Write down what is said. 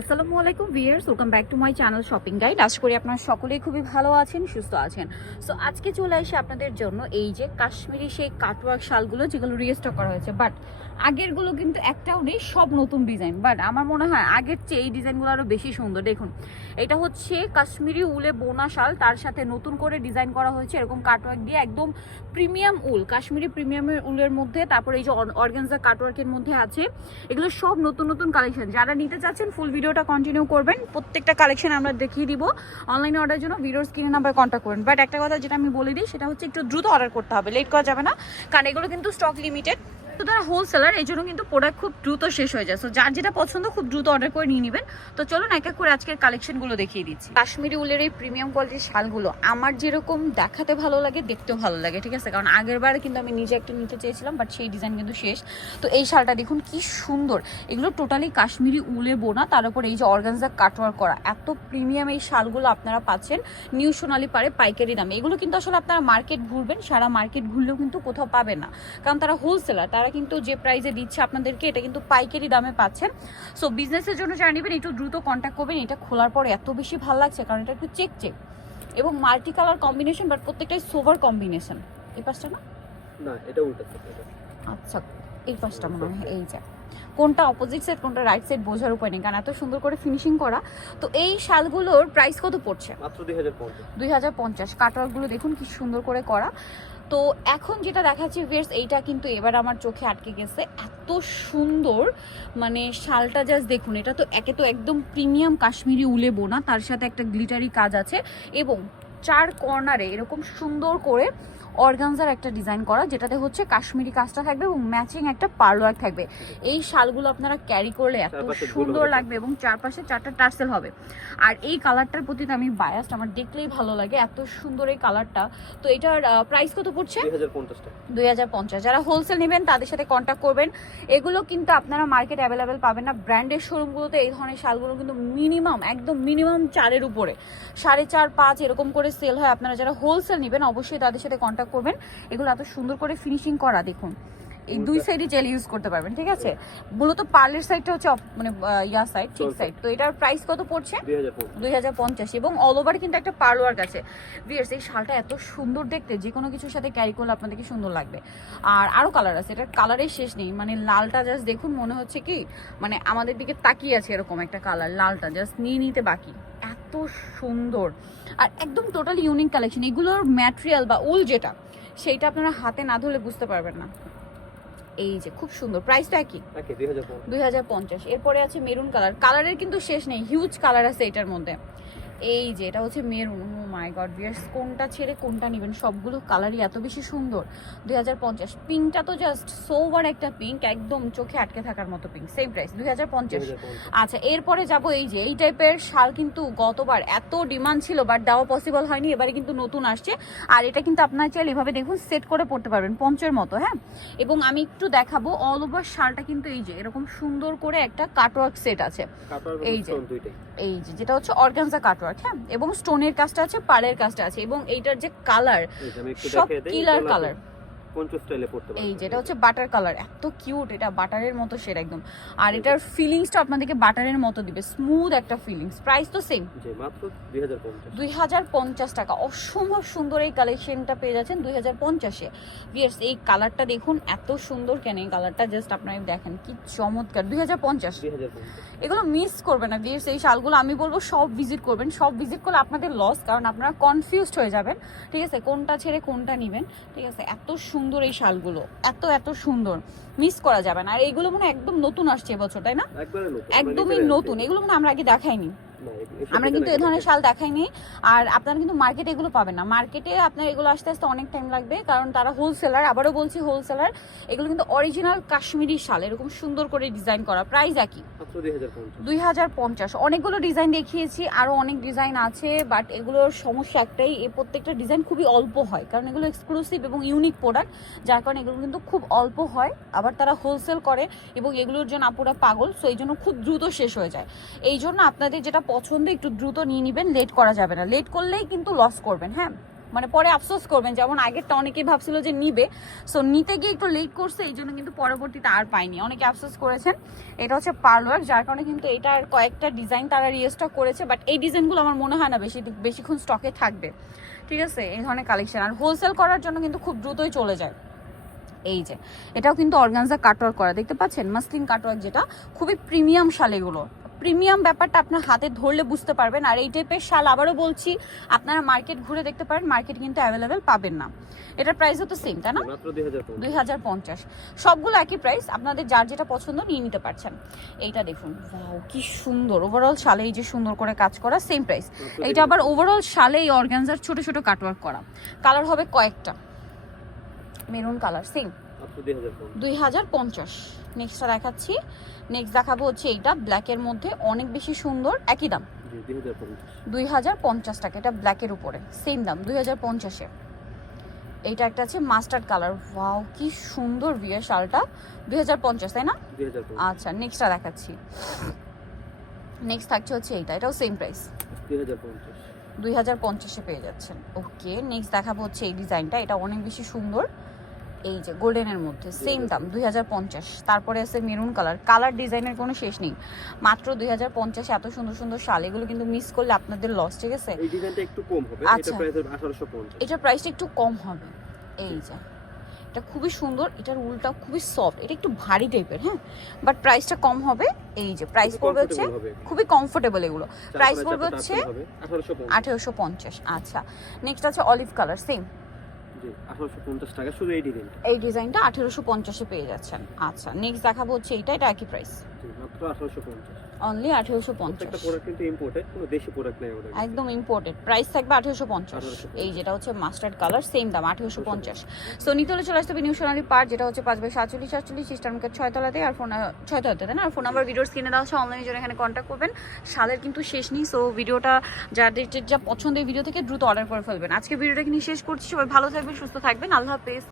আসসালামু আলাইকুম viewers welcome back to my channel shopping guide. আশা করি আপনারা সকলেই খুবই ভালো আছেন, সুস্থ আছেন। সো আজকে চলে আসে আপনাদের জন্য এই যে কাশ্মীরি সেই কাটওয়ার্ক শালগুলো যেগুলো রিস্টক করা হয়েছে। বাট আগেরগুলো কিন্তু একটাও নেই, সব নতুন ডিজাইন বাট আমার মনে হয় আগের চেয়ে এই ডিজাইনগুলো আরও বেশি সুন্দর। দেখুন, এটা হচ্ছে কাশ্মীরি উলে বোনা শাল, তার সাথে নতুন করে ডিজাইন করা হয়েছে এরকম কাটওয়ার্ক দিয়ে, একদম প্রিমিয়াম উল, কাশ্মীরি প্রিমিয়ামের উলের মধ্যে, তারপরে এই যে অর্গানজা কাটওয়ার্কের মধ্যে আছে। এগুলো সব নতুন নতুন কালেকশন যারা নিতে চাচ্ছেন ফুল ভিডিওটা কন্টিনিউ করবেন। প্রত্যেকটা কালেকশন আমরা দেখিয়ে দিব। অনলাইনে অর্ডার জন্য ভিডিওর স্ক্রিনে নাম্বার কন্ট্যাক্ট করবেন। বাট একটা কথা যেটা আমি বলে দিই, সেটা হচ্ছে একটু দ্রুত অর্ডার করতে হবে। লেট করা যাবে না। কারণ এগুলো কিন্তু স্টক লিমিটেড তো তারা হোলসেলার এই জন্য কিন্তু প্রোডাক্ট খুব দ্রুত শেষ হয়ে যায়। যার যেটা পছন্দ খুব দ্রুত অর্ডার করে নিয়ে নেবেন। তো চলুন এক এক করে আজকের কালেকশনগুলো দেখিয়ে দিচ্ছি। কাশ্মীরি উলের এই প্রিমিয়াম কোয়ালিটির শালগুলো আমার যেরকম দেখাতে ভালো লাগে, দেখতেও ভালো লাগে, ঠিক আছে? কারণ আগের বার কিন্তু আমি নিজে একটা নিতে চেয়েছিলাম বাট সেই ডিজাইন কিন্তু শেষ। তো এই শালটা দেখুন, কি সুন্দর! এগুলো টোটালি কাশ্মীরি উলে বোনা, তার উপর এই যে অর্গানজা কাটওয়ার করা। এত প্রিমিয়াম এই শালগুলো আপনারা পাচ্ছেন নিউ সোনালি পারে পাইকারি দামে। এগুলো কিন্তু আসলে আপনারা মার্কেট ঘুরবেন, সারা মার্কেট ঘুরলেও কিন্তু কোথাও পাবেন না। কারণ তারা হোলসেলার তারা কিন্তু যে প্রাইসে দিচ্ছে আপনাদেরকে এটা কিন্তু পাইকারি দামে পাচ্ছেন। সো বিজনেসের জন্য যারা নেবেন একটু দ্রুত কন্ট্যাক্ট করবেন। এটা খোলার পর এত বেশি ভালো লাগছে কারণ এটা একটু চেক চেক এবং মাল্টি কালার কম্বিনেশন বাট প্রত্যেকটাই সোভার কম্বিনেশন এই পাশটা না? না এটা উল্টা। আচ্ছা এই পাশটা মনে হয় এই যে। কোনটা অপোজিট সাইড কোনটা রাইট সাইড বোঝার উপায় নেই কারণ এত সুন্দর করে ফিনিশিং করা। তো এই শালগুলোর প্রাইস কত পড়ছে? মাত্র দুই হাজার পঞ্চাশ। কাটওয়ার্কগুলো দেখুন কি সুন্দর করে করা। তো এখন যেটা দেখাচ্ছি ভিয়ার্স এইটা কিন্তু এবার আমার চোখে আটকে গেছে। এত সুন্দর মানে শালটা জাস্ট দেখুন, এটা তো একে তো একদম প্রিমিয়াম কাশ্মীরি উলে বোনা, তার সাথে একটা গ্লিটারি কাজ আছে এবং চার কর্নারে এরকম সুন্দর করে অর্গানজার একটা ডিজাইন করা যেটাতে হচ্ছে কাশ্মীরি কাজটা থাকবে এবং ম্যাচিং একটা পার্লার থাকবে। এই শালগুলো আপনারা ক্যারি করলে এত সুন্দর লাগবে এবং চারপাশে চারটা টার্সেল হবে। আর এই কালারটার প্রতি আমি বায়াসড আমার দেখলেই ভালো লাগে এত সুন্দর এই কালারটা। তো এটার প্রাইস কত পড়ছে? দুই হাজার পঞ্চাশ দুই হাজার পঞ্চাশ। যারা হোলসেল নেবেন তাদের সাথে কন্ট্যাক্ট করবেন। এগুলো কিন্তু আপনারা মার্কেট অ্যাভেলেবেল পাবেন না। ব্র্যান্ডের শোরুমগুলোতে এই ধরনের শালগুলো কিন্তু মিনিমাম একদম মিনিমাম চারের উপরে। সাড়ে চার পাঁচ এরকম করে সেল হয়। আপনারা যারা হোলসেল নেবেন অবশ্যই তাদের সাথে কন্ট্যাক্ট করবেন। এগুলো এত সুন্দর করে ফিনিশিং করা দেখুন। এই দুই সাইডে জেল ইউজ করতে পারবেন ঠিক আছে? মূলত পার্লের সাইডটা হচ্ছে মানে ইয়া সাইড ঠিক সাইড তো এটার প্রাইস কত পড়ছে? দুই হাজার পঞ্চাশ। এবং অল ওভার কিন্তু একটা পার্লোয়ার আছে। ভিয়ার্স এই শালটা এত সুন্দর দেখতে যে কোনো কিছুর সাথে ক্যারি করলে আপনাদেরকে সুন্দর লাগবে। আর আরও কালার আছে এটার কালারের শেষ নেই। মানে লালটা জাস্ট দেখুন মনে হচ্ছে কি মানে আমাদের দিকে তাকিয়ে আছে এরকম একটা কালার লালটা জাস্ট নিয়ে নিতে বাকি। এত সুন্দর। আর একদম টোটাল ইউনিক কালেকশন এগুলোর ম্যাটেরিয়াল বা উল যেটা সেইটা আপনারা হাতে না ধরলে বুঝতে পারবেন না। এই যে খুব সুন্দর। প্রাইসটা একই। দুই হাজার পঞ্চাশ। এরপরে আছে মেরুন কালার কালারের কিন্তু শেষ নেই। হিউজ কালার আছে এটার মধ্যে। এই যে এটা হচ্ছে মেরুন ও মাই গড বিয়ার্স কোনটা ছেড়ে কোনটা নেবেন? সবগুলো কালারই এত বেশি সুন্দর। দুই হাজার পঞ্চাশ পিঙ্কটা তো জাস্ট সোভার একটা পিঙ্ক একদম চোখে আটকে থাকার মতো পিঙ্ক সেম প্রাইস দুই হাজার পঞ্চাশ। আচ্ছা এরপরে যাব এই যে এই টাইপের শাল কিন্তু গতবার এত ডিমান্ড ছিল বাট দেওয়া পসিবল হয়নি এবারে কিন্তু নতুন আসছে। আর এটা কিন্তু আপনার চাইলে এভাবে দেখুন সেট করে পড়তে পারবেন পঞ্চের মতো হ্যাঁ? এবং আমি একটু দেখাবো অল ওভার শালটা কিন্তু এই যে এরকম সুন্দর করে একটা কাটওয়ার্ক সেট আছে। এই যে। এই যে যেটা হচ্ছে অর্গানজা কাটওয়ার্ক হ্যাঁ? এবং স্টোনের কাজটা আছে পাড়ের কাজটা আছে এবং এইটার যে কালার সব কিলার কালার কোন স্টাইলে পড়তে পারবেন। এই যেটা হচ্ছে বাটার কালার এত কিউট এটা বাটারের মতো শেড একদম। আর এটার ফিলিংসটা আপনাদেরকে বাটারের মতো দিবে স্মুথ একটা ফিলিংস প্রাইস তো সেম যে মাত্র দুই হাজার পঞ্চাশ। দুই হাজার পঞ্চাশ টাকা অসম্ভব সুন্দর এই কালেকশনটা পেয়ে যাচ্ছেন দুই হাজার পঞ্চাশে। বিয়ার্স এই কালারটা দেখুন এত সুন্দর কেন এই কালারটা জাস্ট আপনারা দেখেন কি চমৎকার দুই হাজার পঞ্চাশ। দুই হাজার পঞ্চাশ। এগুলো মিস করবেন না বিয়ার্স এই শালগুলো আমি বলব সব ভিজিট করবেন সব ভিজিট করলে আপনাদের লস কারণ আপনারা কনফিউজড হয়ে যাবেন। ঠিক আছে কোনটা ছেড়ে কোনটা নেবেন। ঠিক আছে এত সুন্দর এই শালগুলো। এত এত সুন্দর। মিস করা যাবে না। আর এইগুলো মনে হয় একদম নতুন আসছে এবছর তাই না? একদমই নতুন। এগুলো মনে আমরা আগে দেখাইনি। আমরা কিন্তু এ ধরনের শাল দেখাইনি। আর আপনারা কিন্তু মার্কেটে এগুলো পাবেন না। মার্কেটে আপনার এগুলো আসতে আসতে অনেক টাইম লাগবে কারণ তারা হোলসেলার আবারও বলছি হোলসেলার এগুলো কিন্তু অরিজিনাল কাশ্মীরি শাল এরকম সুন্দর করে ডিজাইন করা প্রাইস একই। দুই হাজার পঞ্চাশ। অনেকগুলো ডিজাইন দেখিয়েছি আরও অনেক ডিজাইন আছে বাট এগুলোর সমস্যা একটাই এই প্রত্যেকটা ডিজাইন খুবই অল্প হয় কারণ এগুলো এক্সক্লুসিভ এবং ইউনিক প্রোডাক্ট যার কারণে এগুলো কিন্তু খুব অল্প হয় আবার তারা হোলসেল করে এবং এগুলোর জন্য আপুরা পাগল সো এই জন্য খুব দ্রুত শেষ হয়ে যায়। এই জন্য আপনাদের যেটা পছন্দ একটু দ্রুত নিয়ে নেবেন লেট করা যাবে না। লেট করলেই কিন্তু লস করবেন হ্যাঁ? মানে পরে আফসোস করবেন, যেমন আগেরটা অনেকেই ভাবছিল যে নিবে। সো নিতে গিয়ে একটু লেট করছে, এই জন্য কিন্তু পরবর্তীতে আর পাইনি। অনেকে আফসোস করেছেন, এটা হচ্ছে পার্লার যার কারণে কিন্তু এটার কয়েকটা ডিজাইন তারা রিস্টক করেছে বাট এই ডিজাইনগুলো আমার মনে হয় না বেশি, বেশিক্ষণ স্টকে থাকবে। ঠিক আছে? এই ধরনের কালেকশন আর হোলসেল করার জন্য কিন্তু খুব দ্রুতই চলে যায়। এই যে, এটাও কিন্তু অর্গানজা কাটওয়ার্ক করা। দেখতে পাচ্ছেন? মাসলিন কাটওয়ার্ক যেটা, খুবই প্রিমিয়াম শাল এগুলো। প্রিমিয়াম ব্যাপারটা আপনার হাতে ধরলে বুঝতে পারবেন। আর এই টাইপের শাল আবারও বলছি আপনারা মার্কেট ঘুরে দেখতে পারেন মার্কেট কিন্তু অ্যাভেলেবেল পাবেন না। এটার প্রাইসও তো সেম তাই না? দুই হাজার পঞ্চাশ। সবগুলো একই প্রাইস আপনাদের যার যেটা পছন্দ নিয়ে নিতে পারছেন। এইটা দেখুন কি সুন্দর। ওভারঅল শালে এই যে সুন্দর করে কাজ করা সেম প্রাইস এইটা আবার ওভারঅল শালে এই অর্গানজার ছোট ছোট কাটওয়ার্ক করা। কালার হবে কয়েকটা। মেরুন কালার সেম দুই হাজার পঞ্চাশ। নেক্সটটা দেখাচ্ছি। নেক্সট দেখাবো হচ্ছে এইটা ব্ল্যাকের মধ্যে অনেক বেশি সুন্দর একই দাম। দুই হাজার পঞ্চাশ। টাকা এটা ব্ল্যাকের উপরে সেম দাম দুই হাজার পঞ্চাশে এইটা একটা আছে মাস্টার্ড কালার ওয়াও কি সুন্দর বিয়ের শালটা। দুই হাজার পঞ্চাশ তাই না? আচ্ছা নেক্সটটা দেখাচ্ছি। নেক্সট থাকছে হচ্ছে এইটা এটাও সেম প্রাইস দুই হাজার পঞ্চাশে। পেয়ে যাচ্ছেন। ওকে নেক্সট দেখাবো হচ্ছে এই ডিজাইনটা এটা অনেক বেশি সুন্দর। এই যে গোল্ডেনের মধ্যে সেম দাম দুই হাজার পঞ্চাশ। তারপরে আছে মেরুন কালার কালার ডিজাইনের কোনো শেষ নেই। মাত্র দুই হাজার পঞ্চাশ এত সুন্দর সুন্দর শাল এগুলো কিন্তু মিস করলে আপনাদের লস ঠিক আছে? আচ্ছা। এটা এটার প্রাইসটা একটু কম হবে। এই যে এটা খুবই সুন্দর এটার উলটা খুবই সফট এটা একটু ভারী টাইপের হ্যাঁ? বাট প্রাইসটা কম হবে এই যে প্রাইস পড়বে হচ্ছে খুবই কমফোর্টেবল এগুলো। প্রাইস পড়বে হচ্ছে আঠারোশো পঞ্চাশ। আচ্ছা। নেক্সট আছে অলিভ কালার সেম টাকা শুধু এই ডিজাইনটা এই ডিজাইনটা আঠেরোশো পঞ্চাশে পেয়ে যাচ্ছেন। আচ্ছা নেক্সট দেখাবো হচ্ছে এইটা এটা একই প্রাইস মাত্র আঠারোশো পঞ্চাশ। অনলি আঠেরোশো পঞ্চাশ। প্রোডাক্ট কিন্তু ইম্পোর্টেড কোনো প্রোডাক্ট নেই আমাদের কাছে। একদম ইম্পোর্টেড প্রাইস থাকবে আঠেরোশো পঞ্চাশ। 1850 এই যেটা হচ্ছে মাস্টার্ড কালার সেম দাম আঠেরোশো পঞ্চাশ। সো নিতলে চলে আসতে হবে নিউ সোনালি পার্ক যেটা হচ্ছে পাঁচ বাই সাতচল্লিশ সাতচল্লিশ ইস্টার মার্কেট ছয়তলাতে আর ফোন ছয়তলাতে তাই না? আর ফোন নাম্বার ভিডিওর স্ক্রিনে দেওয়া আছে অনলাইনের জন্য এখানে কন্ট্যাক্ট করবেন। শালের কিন্তু শেষ নেই সো ভিডিওটা যাদের যা পছন্দের ভিডিও থেকে দ্রুত অর্ডার করে ফেলবেন। আজকে ভিডিওটা কিন্তু শেষ করছি সবাই ভালো থাকবেন সুস্থ থাকবেন। আল্লাহ হাফেজ।